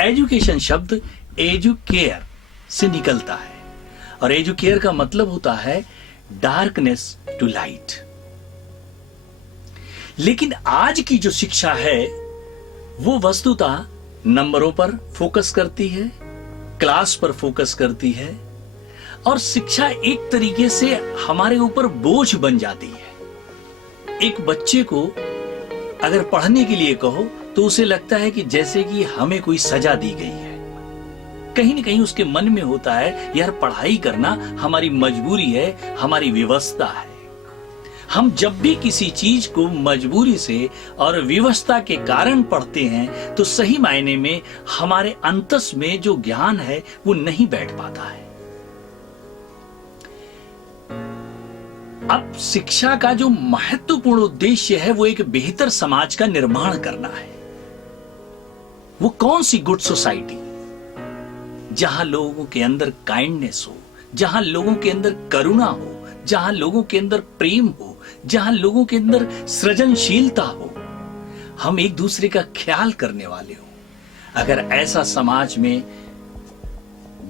Education शब्द educare से निकलता है और एजुकेयर का मतलब होता है डार्कनेस टू लाइट। लेकिन आज की जो शिक्षा है वो वस्तुतः नंबरों पर फोकस करती है, क्लास पर फोकस करती है और शिक्षा एक तरीके से हमारे ऊपर बोझ बन जाती है। एक बच्चे को अगर पढ़ने के लिए कहो तो उसे लगता है कि जैसे कि हमें कोई सजा दी गई है। कहीं ना कहीं उसके मन में होता है यार पढ़ाई करना हमारी मजबूरी है, हमारी व्यवस्था है। हम जब भी किसी चीज को मजबूरी से और व्यवस्था के कारण पढ़ते हैं तो सही मायने में हमारे अंतस में जो ज्ञान है वो नहीं बैठ पाता है। अब शिक्षा का जो महत्वपूर्ण उद्देश्य है वो एक बेहतर समाज का निर्माण करना है। वो कौन सी गुड सोसाइटी जहां लोगों के अंदर काइंडनेस हो, जहां लोगों के अंदर करुणा हो, जहां लोगों के अंदर प्रेम हो, जहां लोगों के अंदर सृजनशीलता हो, हम एक दूसरे का ख्याल करने वाले हो। अगर ऐसा समाज में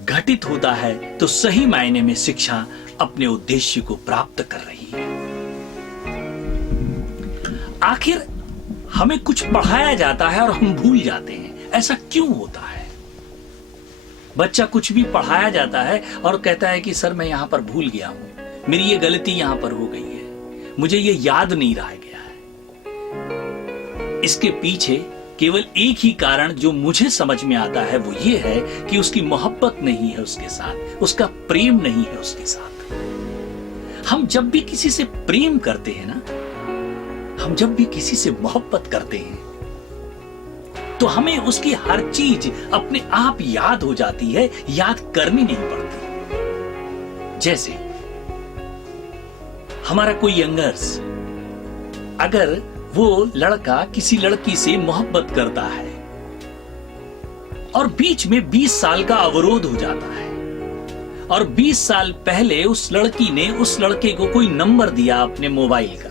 घटित होता है तो सही मायने में शिक्षा अपने उद्देश्य को प्राप्त कर रही है। आखिर हमें कुछ पढ़ाया जाता है और हम भूल जाते हैं, ऐसा क्यों होता है? बच्चा कुछ भी पढ़ाया जाता है और कहता है कि सर मैं यहां पर भूल गया हूं, मेरी ये गलती यहां पर हो गई है, मुझे ये याद नहीं रह गया है। इसके पीछे केवल एक ही कारण जो मुझे समझ में आता है वो ये है कि उसकी मोहब्बत नहीं है उसके साथ, उसका प्रेम नहीं है उसके साथ। हम जब भी किसी से प्रेम करते हैं ना, हम जब भी किसी से मोहब्बत करते हैं तो हमें उसकी हर चीज अपने आप याद हो जाती है, याद करनी नहीं पड़ती। जैसे हमारा कोई यंगर्स, अगर वो लड़का किसी लड़की से मोहब्बत करता है और बीच में 20 साल का अवरोध हो जाता है और 20 साल पहले उस लड़की ने उस लड़के को कोई नंबर दिया अपने मोबाइल का,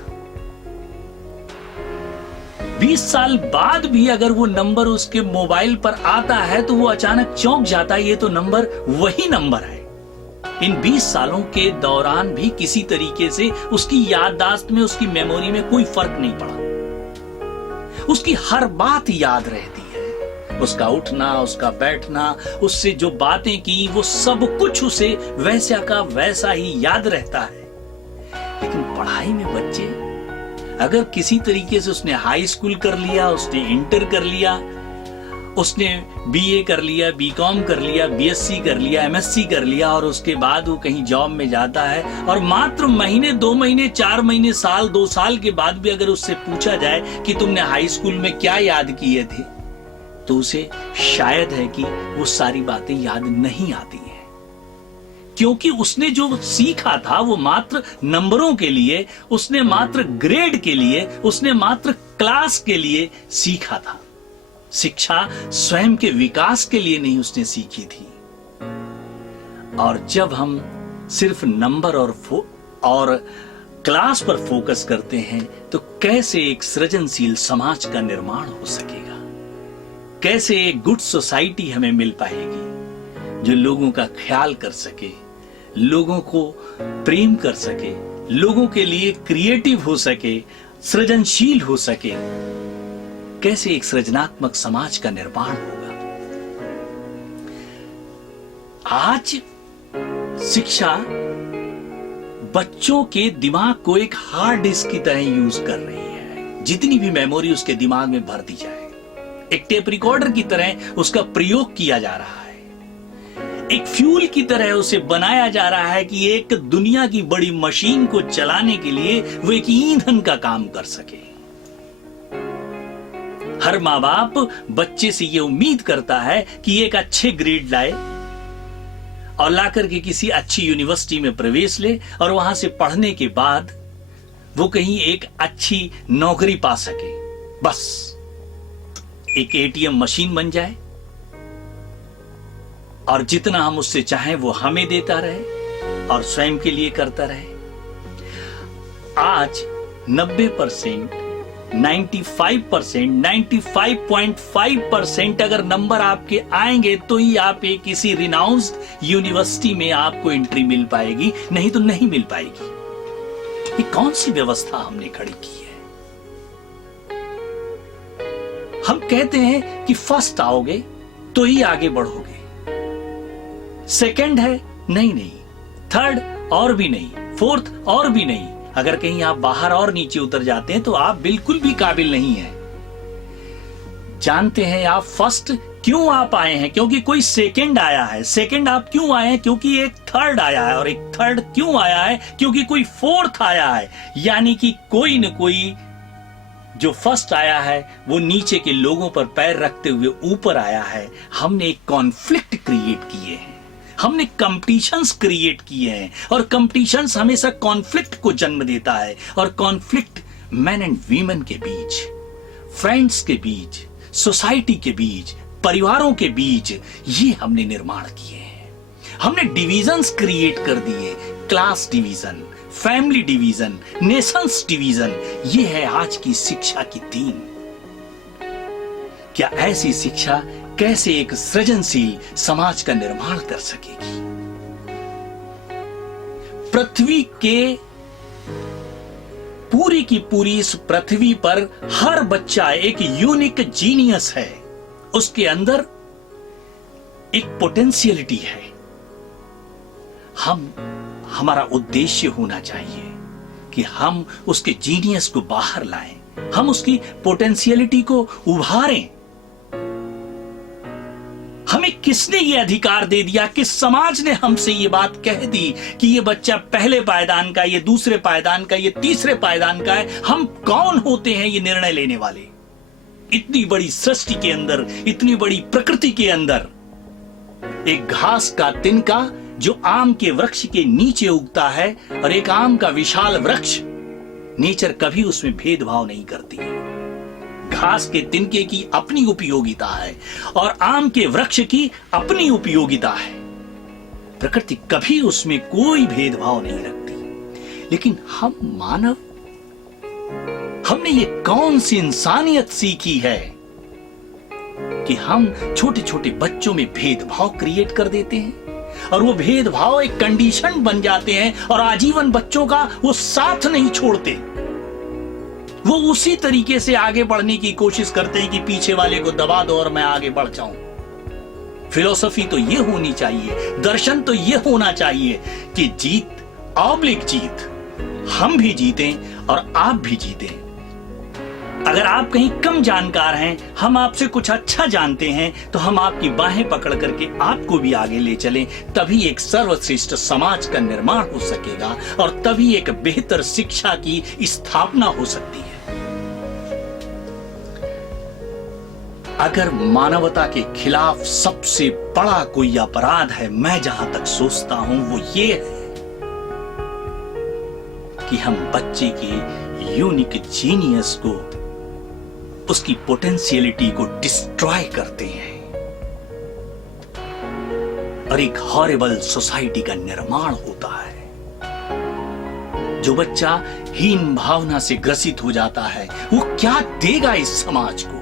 20 साल बाद भी अगर वो नंबर उसके मोबाइल पर आता है तो वो अचानक चौंक जाता है, ये तो नंबर वही नंबर है। इन 20 सालों के दौरान भी किसी तरीके से उसकी याददाश्त में, उसकी मेमोरी में कोई फर्क नहीं पड़ा। उसकी हर बात याद रहती है, उसका उठना, उसका बैठना, उससे जो बातें की वो सब कुछ उसे वैसा का वैसा ही याद रहता है। लेकिन पढ़ाई में बच्चे, अगर किसी तरीके से उसने हाई स्कूल कर लिया, उसने इंटर कर लिया, उसने बीए कर लिया, बीकॉम कर लिया, बीएससी कर लिया, एमएससी कर लिया और उसके बाद वो कहीं जॉब में जाता है और मात्र महीने, 2 महीने, 4 महीने, साल, 2 साल के बाद भी अगर उससे पूछा जाए कि तुमने हाई स्कूल में क्या याद किए थे, तो उसे शायद है कि वो सारी बातें याद नहीं आती हैं, क्योंकि उसने जो सीखा था वो मात्र नंबरों के लिए, उसने मात्र ग्रेड के लिए, उसने मात्र क्लास के लिए सीखा था। शिक्षा स्वयं के विकास के लिए नहीं उसने सीखी थी। और जब हम सिर्फ नंबर और क्लास पर फोकस करते हैं तो कैसे एक सृजनशील समाज का निर्माण हो सकेगा? कैसे एक गुड सोसाइटी हमें मिल पाएगी जो लोगों का ख्याल कर सके, लोगों को प्रेम कर सके, लोगों के लिए क्रिएटिव हो सके, सृजनशील हो सके? कैसे एक सृजनात्मक समाज का निर्माण होगा? आज शिक्षा बच्चों के दिमाग को एक हार्ड डिस्क की तरह यूज कर रही है। जितनी भी मेमोरी उसके दिमाग में भर दी जाए, एक टेप रिकॉर्डर की तरह उसका प्रयोग किया जा रहा है, एक फ्यूल की तरह उसे बनाया जा रहा है कि एक दुनिया की बड़ी मशीन को चलाने के लिए वो एक ईंधन का काम कर सके। हर माँ बाप बच्चे से ये उम्मीद करता है कि एक अच्छे ग्रेड लाए और लाकर के किसी अच्छी यूनिवर्सिटी में प्रवेश ले और वहां से पढ़ने के बाद वो कहीं एक अच्छी नौकरी पा सके, बस एक एटीएम मशीन बन जाए और जितना हम उससे चाहें वो हमें देता रहे और स्वयं के लिए करता रहे। आज 90% 95%, 95.5% अगर नंबर आपके आएंगे तो ही आप एक किसी रिनाउंस्ड यूनिवर्सिटी में आपको एंट्री मिल पाएगी, नहीं तो नहीं मिल पाएगी। ये कौन सी व्यवस्था हमने खड़ी की है? हम कहते हैं कि फर्स्ट आओगे तो ही आगे बढ़ोगे, सेकंड है नहीं नहीं, थर्ड और भी नहीं, फोर्थ और भी नहीं। अगर कहीं आप बाहर और नीचे उतर जाते हैं तो आप बिल्कुल भी काबिल नहीं हैं। जानते हैं आप फर्स्ट क्यों आप आए हैं? क्योंकि कोई सेकंड आया है। सेकंड आप क्यों आए हैं? क्योंकि एक थर्ड आया है। और एक थर्ड क्यों आया है? क्योंकि कोई फोर्थ आया है। यानी कि कोई न कोई जो फर्स्ट आया है वो नीचे के लोगों पर पैर रखते हुए ऊपर आया है। हमने एक कॉन्फ्लिक्ट क्रिएट किए हैं, हमने कंपटीशंस क्रिएट किए हैं, और कंपटीशंस हमेशा कॉन्फ्लिक्ट को जन्म देता है। और कॉन्फ्लिक्ट मैन एंड वीमेन के बीच, फ्रेंड्स के बीच, सोसाइटी के बीच, परिवारों के बीच, ये हमने निर्माण किए हैं। हमने डिविजन्स क्रिएट कर दिए, class division, family division, Nations division. ये है आज की शिक्षा की थीम। क्या ऐसी शिक्षा कैसे एक सृजनशील समाज का निर्माण कर सकेगी? पृथ्वी के पूरी की पूरी इस पृथ्वी पर हर बच्चा एक यूनिक जीनियस है। उसके अंदर एक पोटेंशियलिटी है। हमारा उद्देश्य होना चाहिए कि हम उसके जीनियस को बाहर लाएं, हम उसकी पोटेंशियलिटी को उभारें। हमें किसने ये अधिकार दे दिया? किस समाज ने हमसे ये बात कह दी कि ये बच्चा पहले पायदान का, ये दूसरे पायदान का, ये तीसरे पायदान का है? हम कौन होते हैं ये निर्णय लेने वाले? इतनी बड़ी सृष्टि के अंदर, इतनी बड़ी प्रकृति के अंदर एक घास का तिनका जो आम के वृक्ष के नीचे उगता है और एक आम का विशाल वृक्ष, नेचर कभी उसमें भेदभाव नहीं करती। घास के तिनके की अपनी उपयोगिता है और आम के वृक्ष की अपनी उपयोगिता है। प्रकृति कभी उसमें कोई भेदभाव नहीं रखती। लेकिन हम मानव, हमने ये कौन सी इंसानियत सीखी है कि हम छोटे छोटे बच्चों में भेदभाव क्रिएट कर देते हैं और वो भेदभाव एक कंडीशन बन जाते हैं और आजीवन बच्चों का वो साथ नहीं छोड़ते। वो उसी तरीके से आगे बढ़ने की कोशिश करते हैं कि पीछे वाले को दबा दो और मैं आगे बढ़ जाऊं। फिलॉसफी तो ये होनी चाहिए, दर्शन तो ये होना चाहिए कि जीत ऑब्लिक जीत, हम भी जीतें और आप भी जीतें। अगर आप कहीं कम जानकार हैं, हम आपसे कुछ अच्छा जानते हैं, तो हम आपकी बाहें पकड़ करके आपको भी आगे ले चलें। तभी एक सर्वश्रेष्ठ समाज का निर्माण हो सकेगा और तभी एक बेहतर शिक्षा की स्थापना हो सकती है। अगर मानवता के खिलाफ सबसे बड़ा कोई अपराध है, मैं जहां तक सोचता हूं, वो ये है कि हम बच्चे के यूनिक जीनियस को, उसकी पोटेंशियलिटी को डिस्ट्रॉय करते हैं और एक हॉरिबल सोसाइटी का निर्माण होता है। जो बच्चा हीन भावना से ग्रसित हो जाता है, वो क्या देगा इस समाज को?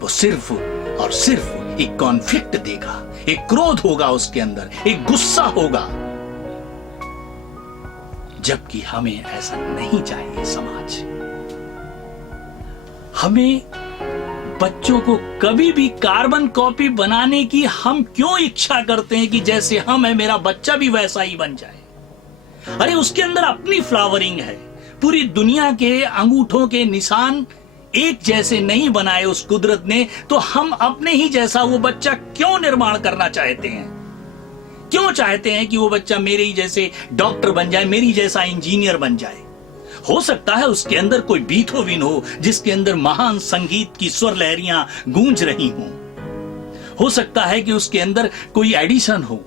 वो सिर्फ और सिर्फ एक कॉन्फ्लिक्ट देगा, एक क्रोध होगा उसके अंदर, एक गुस्सा होगा। जबकि हमें ऐसा नहीं चाहिए समाज। हमें बच्चों को कभी भी कार्बन कॉपी बनाने की हम क्यों इच्छा करते हैं कि जैसे हम है मेरा बच्चा भी वैसा ही बन जाए? अरे उसके अंदर अपनी फ्लावरिंग है। पूरी दुनिया के अंगूठों के निशान एक जैसे नहीं बनाए उस कुदरत ने, तो हम अपने ही जैसा वो बच्चा क्यों निर्माण करना चाहते हैं? क्यों चाहते हैं कि वो बच्चा मेरे ही जैसे डॉक्टर बन जाए, मेरी जैसा इंजीनियर बन जाए? हो सकता है उसके अंदर कोई बीथोवन हो जिसके अंदर महान संगीत की स्वर लहरियां गूंज रही हों। हो सकता है कि उसके अंदर कोई एडिशन हो।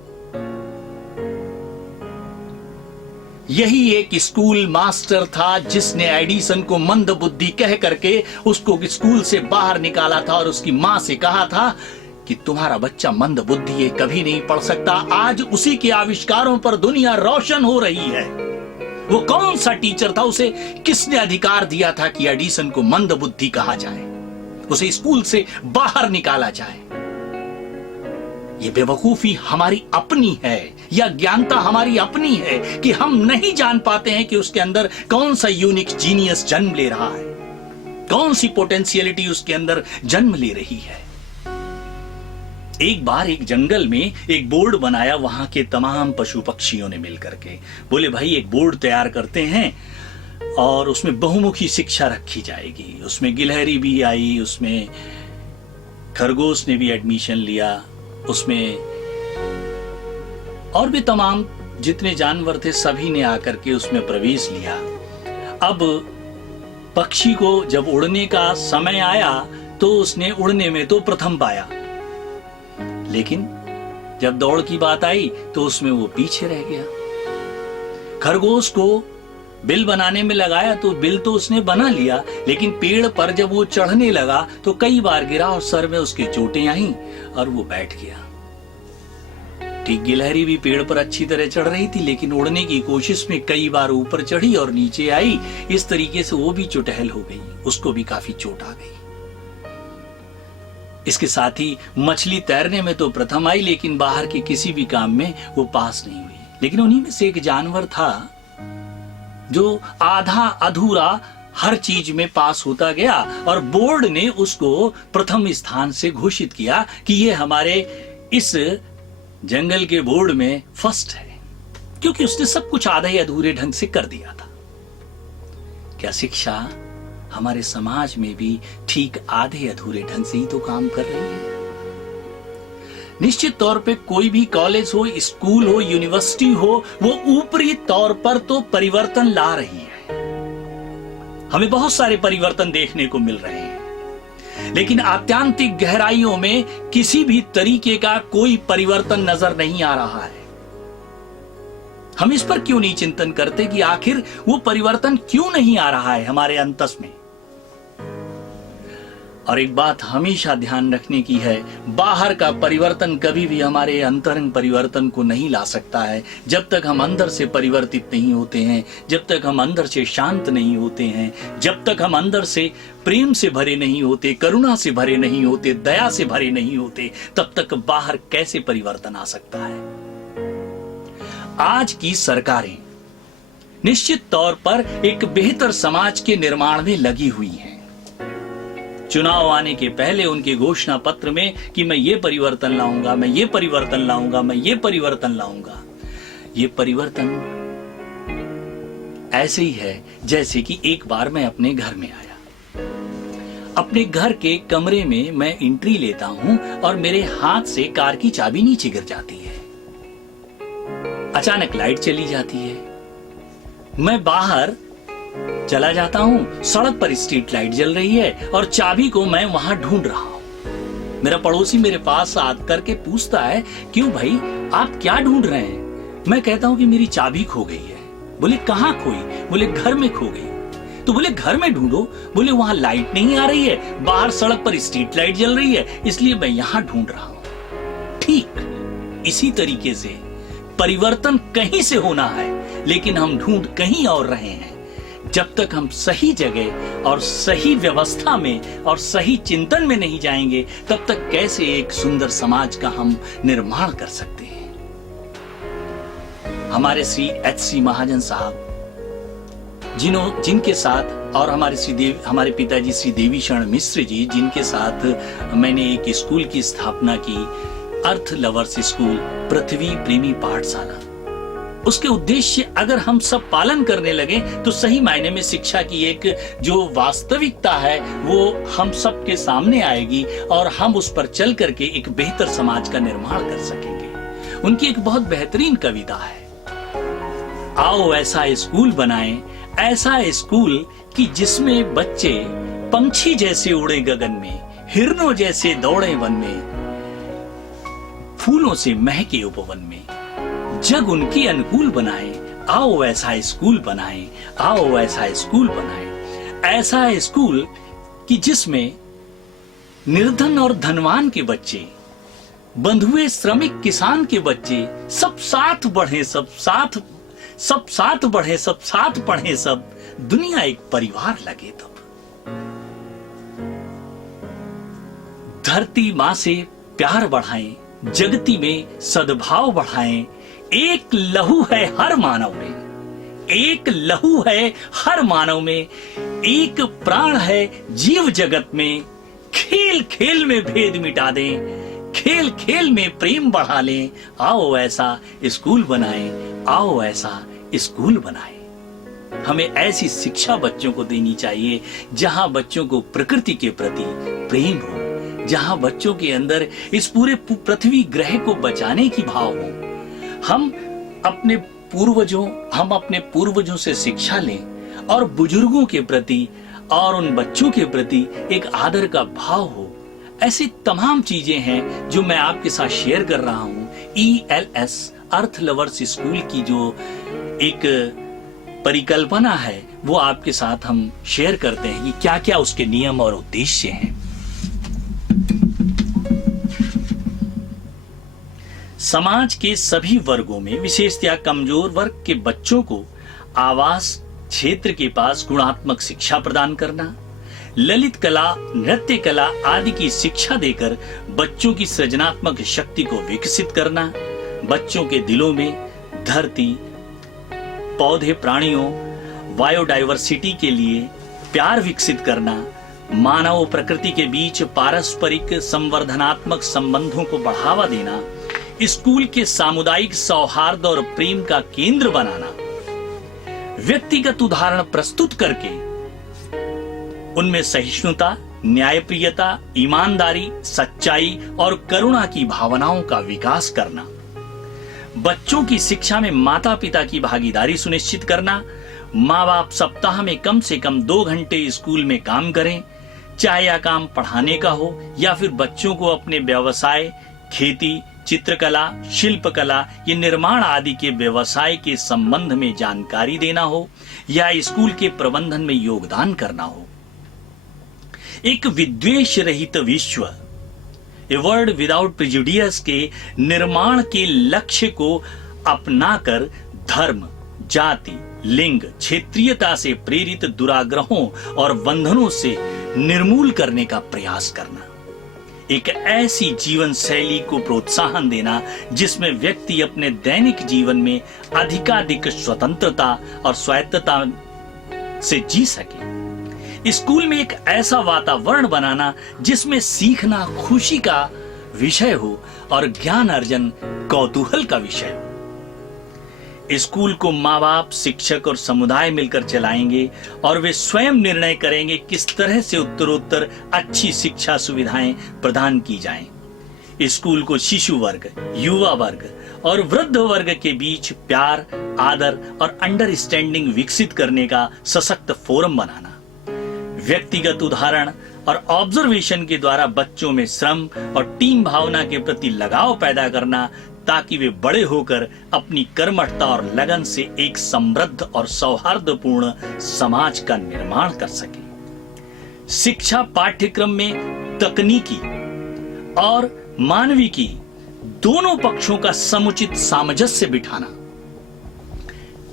यही एक स्कूल मास्टर था जिसने एडिसन को मंद बुद्धि कह करके उसको स्कूल से बाहर निकाला था और उसकी मां से कहा था कि तुम्हारा बच्चा मंद बुद्धि है, कभी नहीं पढ़ सकता। आज उसी के आविष्कारों पर दुनिया रोशन हो रही है। वो कौन सा टीचर था? उसे किसने अधिकार दिया था कि एडिसन को मंदबुद्धि कहा जाए, उसे स्कूल से बाहर निकाला जाए? ये बेवकूफी हमारी अपनी है या ज्ञानता हमारी अपनी है कि हम नहीं जान पाते हैं कि उसके अंदर कौन सा यूनिक जीनियस जन्म ले रहा है, कौन सी पोटेंशियलिटी उसके अंदर जन्म ले रही है। एक बार एक जंगल में एक बोर्ड बनाया वहां के तमाम पशु पक्षियों ने मिलकर के। बोले भाई एक बोर्ड तैयार करते हैं और उसमें बहुमुखी शिक्षा रखी जाएगी। उसमें गिलहरी भी आई, उसमें खरगोश ने भी एडमिशन लिया, उसमें और भी तमाम जितने जानवर थे सभी ने आकर के उसमें प्रवेश लिया। अब पक्षी को जब उड़ने का समय आया तो उसने उड़ने में तो प्रथम पाया, लेकिन जब दौड़ की बात आई तो उसमें वो पीछे रह गया। खरगोश को बिल बनाने में लगाया तो बिल तो उसने बना लिया, लेकिन पेड़ पर जब वो चढ़ने लगा तो कई बार गिरा और सर में उसके चोटें आईं और वो बैठ गया। ठीक गिलहरी भी पेड़ पर अच्छी तरह चढ़ रही थी, लेकिन उड़ने की कोशिश में कई बार ऊपर चढ़ी और नीचे आई। इस तरीके से वो भी चुटहल हो गई, उसको भी काफी चोट आ गई। इसके साथ ही मछली तैरने में तो प्रथम आई, लेकिन बाहर के किसी भी काम में वो पास नहीं हुई। लेकिन उन्हीं में से एक जानवर था जो आधा अधूरा हर चीज में पास होता गया और बोर्ड ने उसको प्रथम स्थान से घोषित किया कि ये हमारे इस जंगल के बोर्ड में फर्स्ट है, क्योंकि उसने सब कुछ आधे अधूरे ढंग से कर दिया था। क्या शिक्षा हमारे समाज में भी ठीक आधे अधूरे ढंग से ही तो काम कर रही है? निश्चित तौर पे कोई भी कॉलेज हो, स्कूल हो, यूनिवर्सिटी हो, वो ऊपरी तौर पर तो परिवर्तन ला रही है। हमें बहुत सारे परिवर्तन देखने को मिल रहे हैं, लेकिन आत्यांतिक गहराइयों में किसी भी तरीके का कोई परिवर्तन नजर नहीं आ रहा है। हम इस पर क्यों नहीं चिंतन करते कि आखिर वो परिवर्तन क्यों नहीं आ रहा है हमारे अंतस में? और एक बात हमेशा ध्यान रखने की है, बाहर का परिवर्तन कभी भी हमारे अंतरंग परिवर्तन को नहीं ला सकता है। जब तक हम अंदर से परिवर्तित नहीं होते हैं, जब तक हम अंदर से शांत नहीं होते हैं, जब तक हम अंदर से प्रेम से भरे नहीं होते, करुणा से भरे नहीं होते, दया से भरे नहीं होते, तब तक बाहर कैसे परिवर्तन आ सकता है? आज की सरकारें निश्चित तौर पर एक बेहतर समाज के निर्माण में लगी हुई हैं। चुनाव आने के पहले उनके घोषणा पत्र में कि मैं ये परिवर्तन लाऊंगा, मैं ये परिवर्तन लाऊंगा, मैं ये परिवर्तन लाऊंगा। ये परिवर्तन ऐसे ही है जैसे कि एक बार मैं अपने घर में आया। अपने घर के कमरे में मैं एंट्री लेता हूं और मेरे हाथ से कार की चाबी नीचे गिर जाती है। अचानक लाइट चली जाती है। मैं बाहर चला जाता हूं, सड़क पर स्ट्रीट लाइट जल रही है और चाबी को मैं वहां ढूंढ रहा हूं। मेरा पड़ोसी मेरे पास आकर के पूछता है, क्यों भाई आप क्या ढूंढ रहे हैं? मैं कहता हूं कि मेरी चाबी खो गई है। बोले कहां खोई? बोले घर में खो गई। तो बोले घर में ढूंढो। बोले वहां लाइट नहीं आ रही है, बाहर सड़क पर स्ट्रीट लाइट जल रही है, इसलिए मैं यहां ढूंढ रहा हूं। ठीक इसी तरीके से परिवर्तन कहीं से होना है, लेकिन हम ढूंढ कहीं और रहे हैं। जब तक हम सही जगह और सही व्यवस्था में और सही चिंतन में नहीं जाएंगे, तब तक कैसे एक सुंदर समाज का हम निर्माण कर सकते हैं? हमारे श्री H.C. महाजन साहब, जिनके साथ और हमारे पिताजी श्री देवीशरण मिश्र जी, जिनके साथ मैंने एक स्कूल की स्थापना की, अर्थ लवर्स स्कूल, पृथ्वी प्रेमी पाठशाला। उसके उद्देश्य अगर हम सब पालन करने लगे तो सही मायने में शिक्षा की एक जो वास्तविकता है वो हम सब के सामने आएगी और हम उस पर चल करके एक बेहतर समाज का निर्माण कर सकेंगे। उनकी एक बहुत बेहतरीन कविता है, आओ ऐसा स्कूल बनाएं, ऐसा स्कूल कि जिसमें बच्चे पंछी जैसे उड़े गगन में, हिरणों जैसे दौड़े वन में, फूलों से महके उपवन में, जग उनके अनुकूल बनाए। आओ ऐसा स्कूल बनाएं, आओ ऐसा स्कूल बनाएं, ऐसा स्कूल कि जिसमें निर्धन और धनवान के बच्चे, बंधुए श्रमिक किसान के बच्चे सब साथ बढ़े, सब साथ सब साथ बढ़े, सब साथ पढ़े, सब दुनिया एक परिवार लगे तब। धरती मां से प्यार बढ़ाएं, जगती में सद्भाव बढ़ाएं। एक लहू है हर मानव में, एक लहू है हर मानव में, एक प्राण है जीव जगत में। खेल खेल में भेद मिटा दें, खेल खेल में प्रेम बढ़ा लें। आओ ऐसा स्कूल बनाएं, आओ ऐसा स्कूल बनाएं। हमें ऐसी शिक्षा बच्चों को देनी चाहिए जहां बच्चों को प्रकृति के प्रति प्रेम हो, जहां बच्चों के अंदर इस पूरे पृथ्वी ग्रह को बचाने की भाव हो। हम अपने पूर्वजों से शिक्षा लें और बुजुर्गों के प्रति और उन बच्चों के प्रति एक आदर का भाव हो। ऐसी तमाम चीजें हैं जो मैं आपके साथ शेयर कर रहा हूं। ELS अर्थ लवर्स स्कूल की जो एक परिकल्पना है वो आपके साथ हम शेयर करते हैं कि क्या क्या उसके नियम और उद्देश्य हैं। समाज के सभी वर्गों में विशेषतया कमजोर वर्ग के बच्चों को आवास क्षेत्र के पास गुणात्मक शिक्षा प्रदान करना, ललित कला, नृत्य कला आदि की शिक्षा देकर बच्चों की सृजनात्मक शक्ति को विकसित करना, बच्चों के दिलों में धरती, पौधे, प्राणियों, बायोडायवर्सिटी के लिए प्यार विकसित करना, मानव और प्रकृति के बीच पारस्परिक संवर्धनात्मक संबंधों को बढ़ावा देना, स्कूल के सामुदायिक सौहार्द और प्रेम का केंद्र बनाना, व्यक्तिगत उदाहरण प्रस्तुत करके उनमें सहिष्णुता, न्यायप्रियता, ईमानदारी, सच्चाई और करुणा की भावनाओं का विकास करना, बच्चों की शिक्षा में माता पिता की भागीदारी सुनिश्चित करना, माँ बाप सप्ताह में कम से कम 2 घंटे स्कूल में काम करें, चाहे यह काम पढ़ाने का हो या फिर बच्चों को अपने व्यवसाय, खेती, चित्रकला, शिल्पकला या निर्माण आदि के व्यवसाय के संबंध में जानकारी देना हो या स्कूल के प्रबंधन में योगदान करना हो। एक विद्वेष रहित विश्व, ए वर्ल्ड विदाउट प्रेजुडियस के निर्माण के लक्ष्य को अपनाकर धर्म, जाति, लिंग, क्षेत्रीयता से प्रेरित दुराग्रहों और बंधनों से निर्मूल करने का प्रयास करना, एक ऐसी जीवन शैली को प्रोत्साहन देना जिसमें व्यक्ति अपने दैनिक जीवन में अधिकाधिक स्वतंत्रता और स्वायत्तता से जी सके। स्कूल में एक ऐसा वातावरण बनाना जिसमें सीखना खुशी का विषय हो और ज्ञान अर्जन कौतूहल का विषय हो। स्कूल को माँ बाप, शिक्षक और समुदाय मिलकर चलाएंगे और वे स्वयं निर्णय करेंगे किस तरह से उत्तरोत्तर अच्छी शिक्षा सुविधाएं प्रदान की जाएं। स्कूल को शिशु वर्ग, युवा वर्ग और वृद्ध वर्ग के बीच प्यार, आदर और अंडरस्टैंडिंग विकसित करने का सशक्त फोरम बनाना, व्यक्तिगत उदाहरण और ऑब्जर्वेशन के द्वारा बच्चों में श्रम और टीम भावना के प्रति लगाव पैदा करना ताकि वे बड़े होकर अपनी कर्मठता और लगन से एक समृद्ध और सौहार्दपूर्ण समाज का निर्माण कर सके। शिक्षा पाठ्यक्रम में तकनीकी और मानविकी दोनों पक्षों का समुचित सामंजस्य बिठाना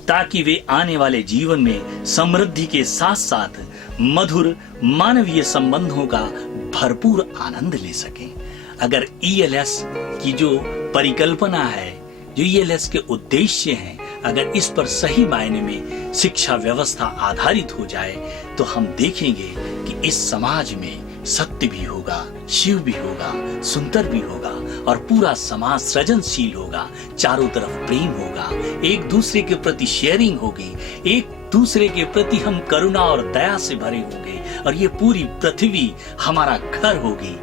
ताकि वे आने वाले जीवन में समृद्धि के साथ साथ मधुर मानवीय संबंधों का भरपूर आनंद ले सकें। अगर ELS की जो परिकल्पना है, जो ELS के उद्देश्य हैं, अगर इस पर सही मायने में शिक्षा व्यवस्था आधारित हो जाए तो हम देखेंगे कि इस समाज में सत्य भी होगा, शिव भी होगा, सुंदर भी होगा और पूरा समाज सृजनशील होगा। चारों तरफ प्रेम होगा, एक दूसरे के प्रति शेयरिंग होगी, एक दूसरे के प्रति हम करुणा और दया से भरे होंगे और ये पूरी पृथ्वी हमारा घर होगी।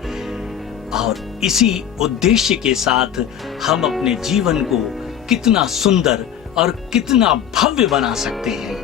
और इसी उद्देश्य के साथ हम अपने जीवन को कितना सुंदर और कितना भव्य बना सकते हैं,